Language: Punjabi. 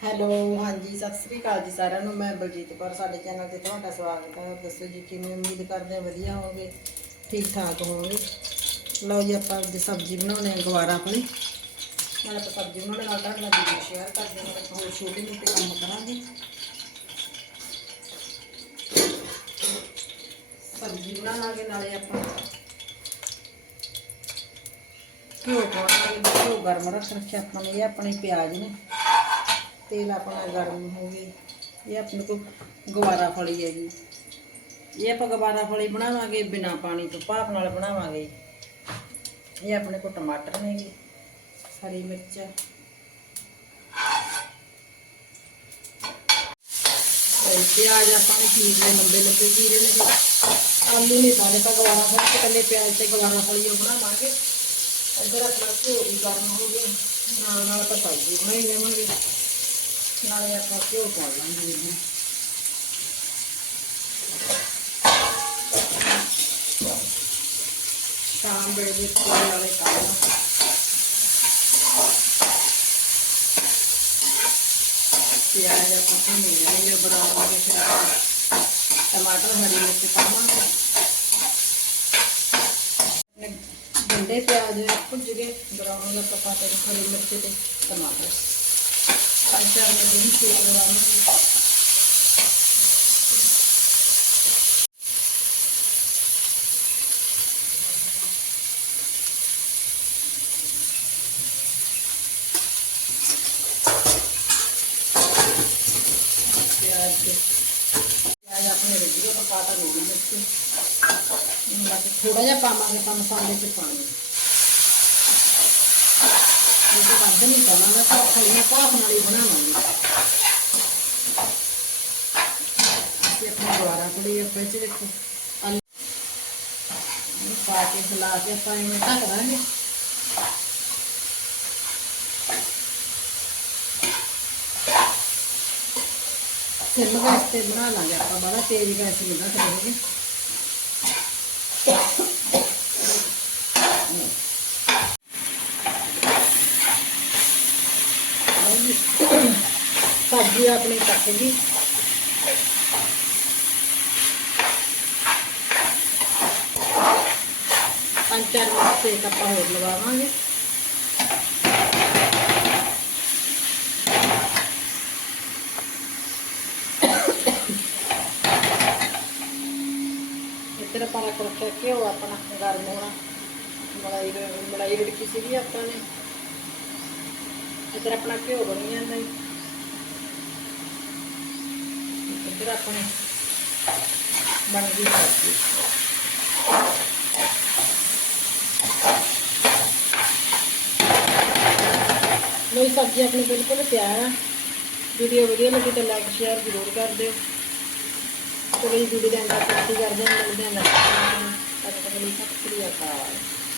ਹੈਲੋ, ਹਾਂਜੀ, ਸਤਿ ਸ੍ਰੀ ਅਕਾਲ ਜੀ ਸਾਰਿਆਂ ਨੂੰ। ਮੈਂ ਬਲਜੀਤ ਕੌਰ, ਸਾਡੇ ਚੈਨਲ ਤੇ ਤੁਹਾਡਾ ਸਵਾਗਤ ਹੈ। ਦੱਸੋ ਜੀ, ਕਿਵੇਂ? ਉਮੀਦ ਕਰਦੇ ਹਾਂ ਵਧੀਆ ਹੋਵੋਗੇ ਠੀਕ ਠਾਕ ਹੋਵੋਗੇ। ਲਓ ਜੀ, ਆਪਾਂ ਅੱਜ ਸਬਜ਼ੀ ਬਣਾਉਣੇ ਆ, ਗਵਾਰਾ ਆਪਣੀ। ਨਾਲ ਆਪਾਂ ਸਬਜ਼ੀ ਬਣਾਉਣ ਨਾਲ ਤੁਹਾਡੇ ਨਾਲ ਵੀਡੀਓ ਸ਼ੇਅਰ ਕਰਦੇ ਹਾਂ, ਹੋਰ ਛੋਟੇ ਮੋਟੇ ਕੰਮ ਕਰਾਂਗੇ। ਸਬਜ਼ੀ ਬਣਾਵਾਂਗੇ, ਨਾਲੇ ਆਪਾਂ ਘਿਓ ਪਾਵਾਂਗੇ, ਘਿਓ ਗਰਮ ਰੱਖ ਰੱਖਿਆ ਆਪਾਂ ਨੇ, ਇਹ ਆਪਣੇ ਪਿਆਜ਼ ਨੇ। ਤੇਲ ਆਪਣਾ ਗਰਮ ਹੋ ਗਿਆ ਇਹ ਆਪਣੇ ਕੋਲ ਗਵਾਰਾ ਫਲੀ ਹੈਗੀ ਇਹ ਆਪਾਂ ਗਵਾਰਾ ਫਲੀ ਬਣਾਵਾਂਗੇ ਬਿਨਾ ਪਾਣੀ ਤੋਂ ਭਾਪ ਨਾਲ ਬਣਾਵਾਂਗੇ ਇਹ ਆਪਣੇ ਕੋਲ ਟਮਾਟਰ ਨੇਗੇ ਹਰੀ ਮਿਰਚ ਤੇ ਪਿਆਜ਼ ਆਪਾਂ ਨੇ ਚੀਰ ਲਏ ਲੰਬੇ ਲੰਬੇ ਚੀਰੇ ਨੇ ਆਲੂ ਨਹੀਂ ਪਾਣੇ ਤਾਂ ਗਵਾਰਾ ਫਲੀ ਤੇ ਕੱਲੇ ਪਿਆਜ਼ ਤੇ ਗਵਾਰਾ ਫਲੀ ਉਹ ਬਣਾਵਾਂਗੇ ਇੱਧਰ ਆਪਣਾ ਘਿਓ ਵੀ ਗਰਮ ਹੋ ਗਿਆ ਨਾਲ ਨਾਲ ਆਪਾਂ ਸਬਜ਼ੀ ਬਣਾਈ ਜਾਵਾਂਗੇ ਨਾਲੇ ਆਪਾਂ ਘਿਓ ਪਾ ਲਾਂਗੇ ਇਹਨੂੰ। ਸ਼ਾਮ ਦੇ ਕੋਲ ਵਾਲੇ ਕੰਮ ਪਿਆਜ਼ ਆਪਾਂ ਭੁੰਨੇ ਜਾਣਗੇ ਬਣਾਵਾਂਗੇ ਫਿਰ ਆਪਾਂ ਟਮਾਟਰ, ਹਰੀ ਮਿਰਚ ਪਾਵਾਂਗੇ। ਗੰਡੇ ਪਿਆਜ਼ ਭੁੱਜ ਗਏ ਬਰਾਉਨ ਦਾ ਪਤਾ ਤੇ ਹਰੀ ਮਿਰਚ ਤੇ ਟਮਾਟਰ। ਪੰਜ ਚਾਰ ਮਿੰਟ ਸੇਕ ਲਗਾਵਾਂਗੇ ਪਿਆਜ਼ ਆਪਣੇ ਰਿੱਝ ਗਏ ਪਕਾਤਾ ਲੋੜੀ ਮਿਰਚ ਬਸ ਥੋੜਾ ਜਿਹਾ ਪਾਵਾਂਗੇ ਤਾਂ ਮਸਾਲੇ ਚ ਪਾਣੀ ਇਹ ਤਾਂ ਵੱਧ ਨਹੀਂ ਪਾਉਣਾ ਮੈਂ ਤਾਂ ਖੜੀਆਂ ਭਾਫ ਨਾਲ ਹੀ ਬਣਾਵਾਂਗੇ ਅਸੀਂ ਆਪਣਾ ਦੁਆਰਾ ਕੋਲੇ ਆਪਣੇ ਚ ਦੇਖੋ ਆਲੂ ਪਾ ਕੇ ਹਿਲਾ ਕੇ ਆਪਾਂ। ਇਹਨੂੰ ਢੱਕ ਦਾਂਗੇ ਸਿਮ ਗੈਸ ਬਣਾ ਲਾਂਗੇ ਆਪਾਂ ਬੜਾ ਤੇਜ਼ ਗੈਸ ਨਹੀਂ ਰੱਖ ਰਹੇ ਸਬਜ਼ੀ ਆਪਣੀ ਕੱਟ ਗਈ ਪੰਜ ਚਾਰ ਮਿੰਟ ਸੇਕ ਆਪਾਂ ਹੋਰ ਲਵਾਵਾਂਗੇ ਇੱਧਰ ਆਪਾਂ ਰੱਖ ਰੱਖਿਆ ਘਿਓ ਆਪਣਾ ਗਰਮ ਹੋਣਾ ਮਲਾਈ ਮਲਾਈ ਰੜਕੀ ਸੀਗੀ ਆਪਾਂ ਨੇ ਇੱਧਰ ਆਪਣਾ ਘਿਓ ਬਣੀ ਜਾਂਦਾ ਜੀ ਇੱਧਰ ਆਪਣੇ ਬਣ ਗਈ ਸਬਜ਼ੀ। ਮੇਰੀ ਸਬਜ਼ੀ ਆਪਣੀ ਬਿਲਕੁਲ ਤਿਆਰ ਆ। ਵੀਡੀਓ ਵਧੀਆ ਲੱਗੀ ਤਾਂ ਲਾਈਕ ਸ਼ੇਅਰ ਜ਼ਰੂਰ ਕਰ ਦਿਓ। ਚਲੋ ਜੀ, ਵੀਡੀਓ ਦਾ ਅੰਦਰ ਕਰਦੇ ਹਾਂ। ਮਿਲਦੇ ਹਾਂ ਨੈਕਸਟ ਤੱਕ ਤੱਕ ਲਈ ਸਤਿ ਸ਼੍ਰੀ ਅਕਾਲ।